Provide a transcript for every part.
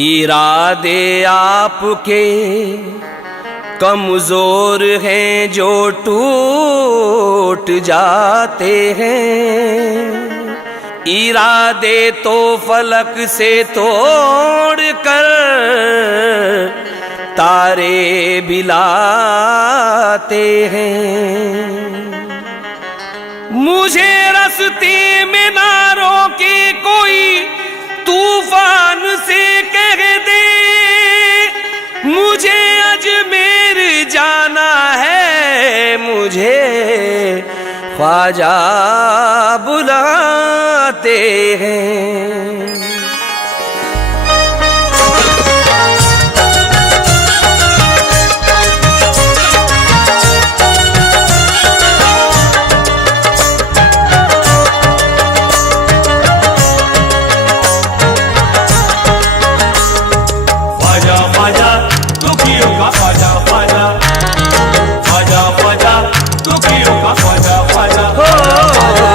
इरादे आपके कमजोर हैं जो टूट जाते हैं, इरादे तो फलक से तोड़ कर तारे बिलाते हैं। मुझे रास्ते में ना रोके कोई, तूफान से कह दे मुझे अजमेर जाना है, मुझे ख्वाजा बुलाते हैं।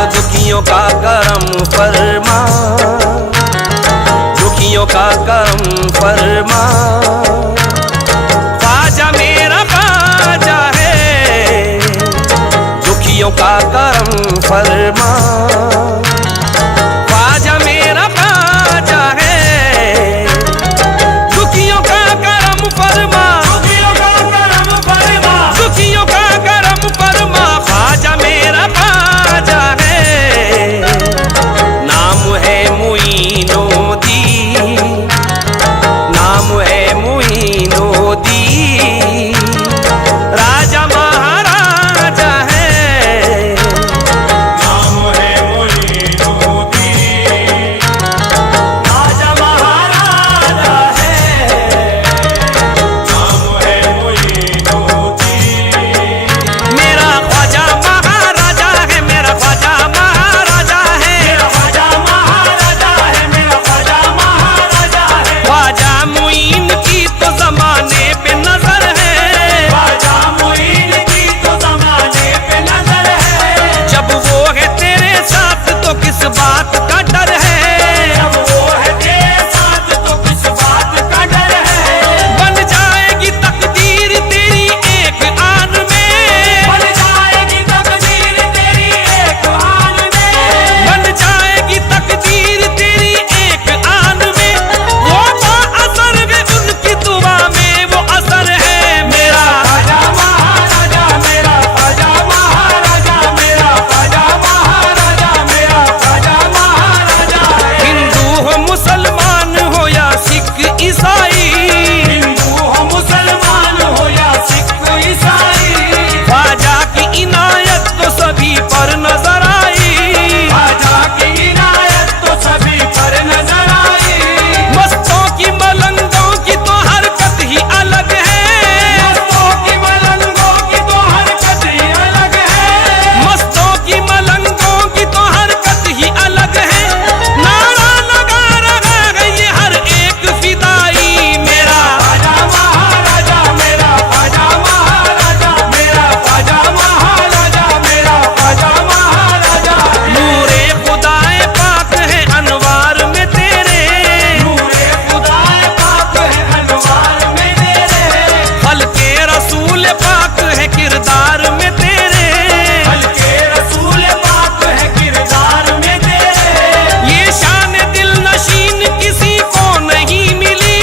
दुखियों का करम फरमा, दुखियों का करम फरमा, ख्वाजा मेरा ख्वाजा है। दुखियों का करम फरमा, ख्वाजा मेरा ख्वाजा है। दुखियों का करम फरमा, दुखियों का करम फरमा, दुखियों का करम फरमा, ख्वाजा मेरा ख्वाजा है। नाम है मुईनुद्दीन, नाम है मुईनुद्दीन, राजा महाराजा है। नाम है मुईनुद्दीन, राजा महाराजा है। नाम है मुईनुद्दीन, मेरा ख्वाजा महाराजा है, मेरा ख्वाजा महाराजा है, मेरा ख्वाजा महाराजा है, मेरा ख्वाजा महाराजा है। ख्वाजा मुईन की तो जमाने पे नजर है, ख्वाजा मुईन की तो जमाने पे नजर है। जब वो है तेरे साथ तो किस बात का डर है, जब वो है तेरे साथ तो किस बात का डर है। बन जाएगी तकदीर तेरी एक आन में, बन जाएगी तकदीर तेरी एक आन में, बन जाएगी तकदीर तेरी एक आन में। वो असर है उनकी दुआ में, वो असर है। मेरा ख्वाजा महाराजा, मेरा ख्वाजा महाराजा, मेरा ख्वाजा महाराजा, मेरा ख्वाजा महाराजा है। हिंदू हो मुसलमान हो या सिख ईसाई, हिंदू हो मुसलमान हो या सिख ईसाई, ख्वाजा की इनायत तो सभी पर नजर आई, ख्वाजा की इनायत तो सभी पर नजर आई। मस्तों की मलंगों की तो हरकत ही अलग है, मस्तों की मलंगों की तो हरकत ही अलग है, मस्तों की मलंगों की तो हरकत ही अलग है। नारा लगा रहा है ये हर एक फिदाई, मेरा ख्वाजा महाराजा, मेरा ख्वाजा महाराजा, मेरा ख्वाजा महाराजा, मेरा ख्वाजा महाराजा। नूरे खुदाए पाक है अनवार में तेरे, नूरे खुदाए पाक है अनवार में तेरे। हल्के रसूल पाक है किरदार में तेरे, हल्के रसूल पाक है किरदार में तेरे। ये शान दिल नशीन किसी को नहीं मिली,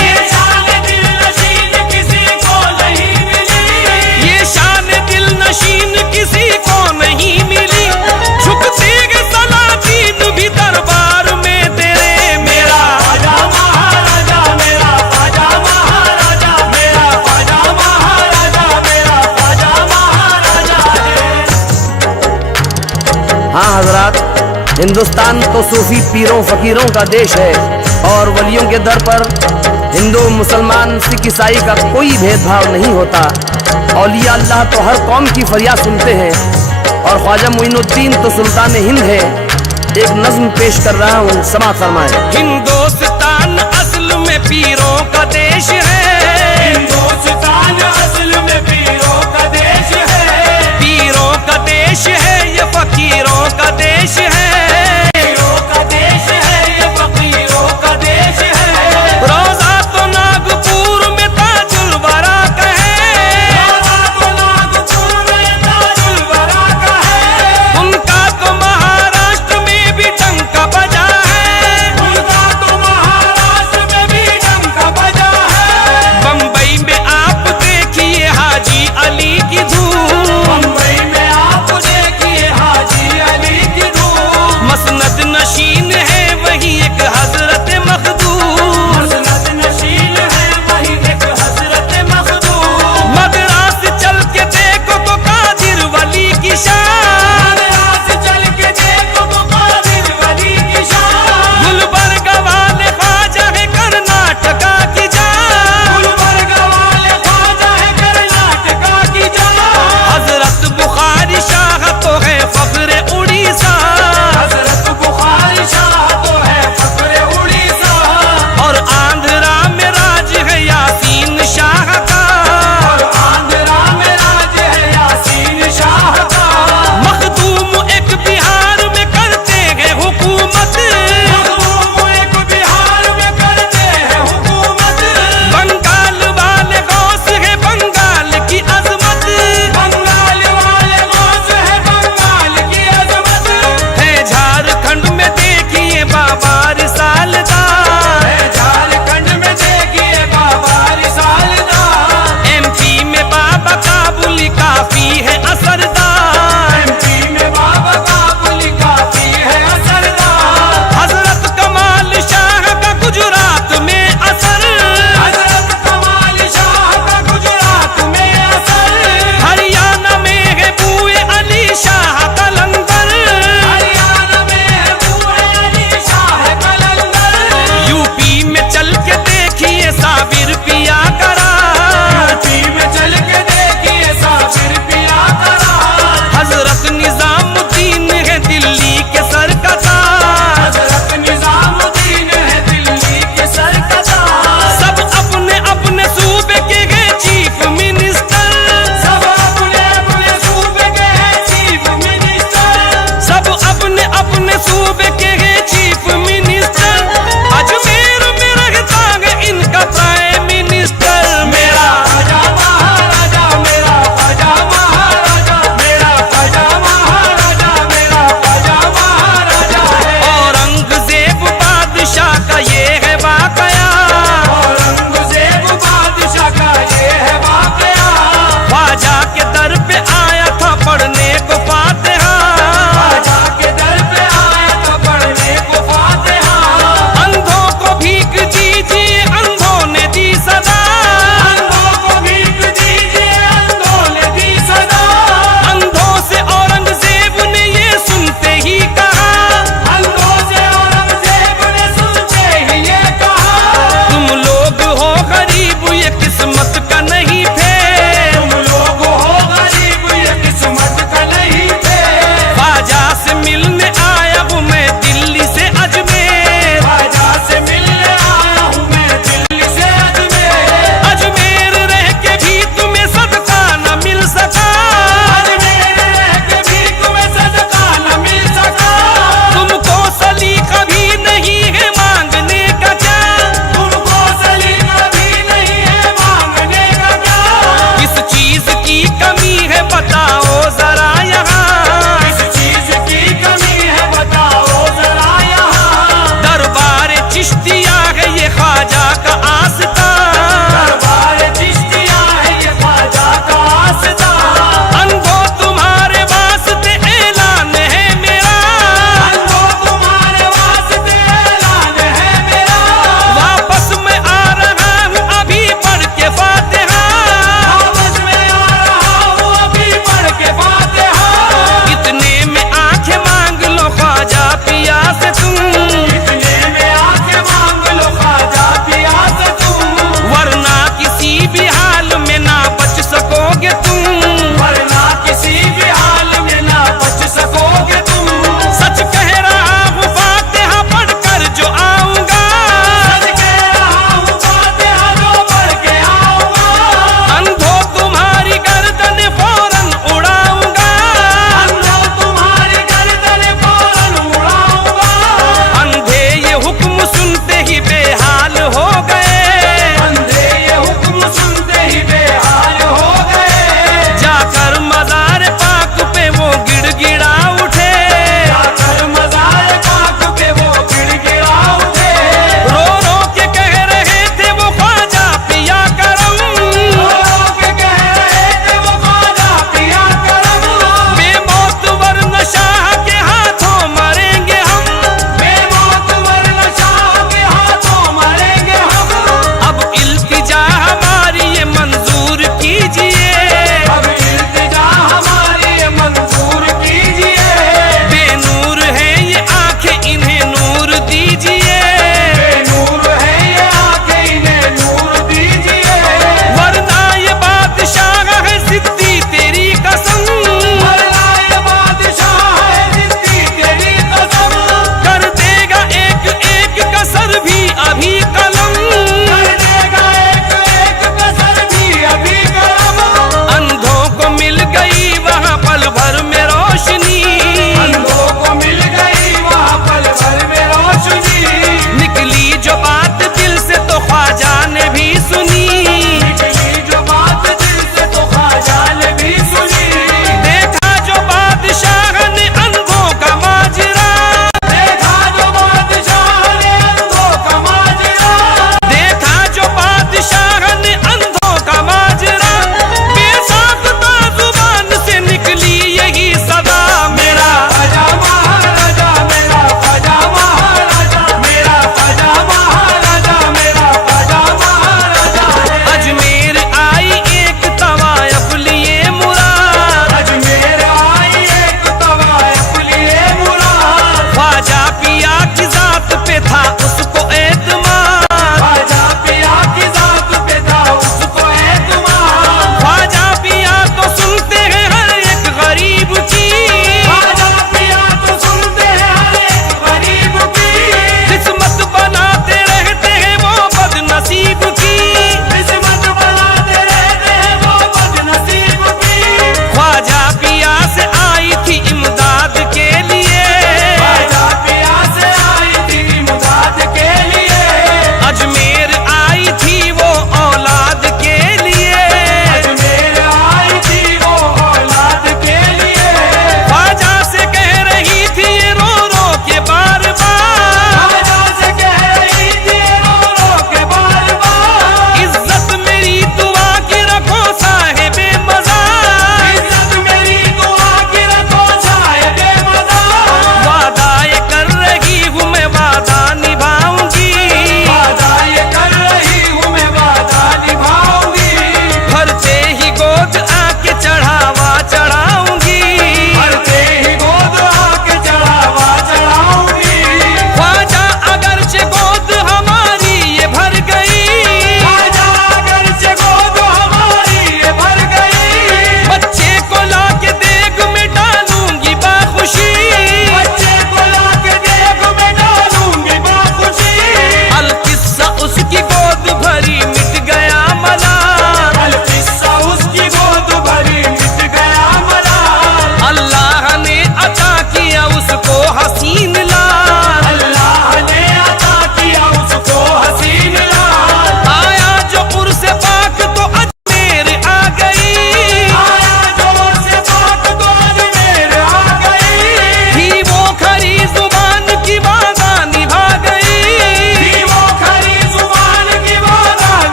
ये शान दिल नशीन किसी को नहीं मिली, ये शान दिल नशीन किसी को नहीं मिली। झुकते गए सलातीन भी दरबार में तेरे, मेरा ख्वाजा महाराजा, मेरा ख्वाजा महाराजा, मेरा ख्वाजा महाराजा, मेरा ख्वाजा महाराजा है। हाँ हजरात, हिंदुस्तान तो सूफी पीरों फकीरों का देश है और वलियों के दर पर हिंदू मुसलमान सिख ईसाई का कोई भेदभाव नहीं होता। औलिया अल्लाह तो हर कौम की फरियाद सुनते हैं और ख्वाजा मुईनुद्दीन तो सुल्तान हिंद है। एक नज्म पेश कर रहा हूँ, समाअत फरमाएं। हिंदुस्तान असल में पीरों का देश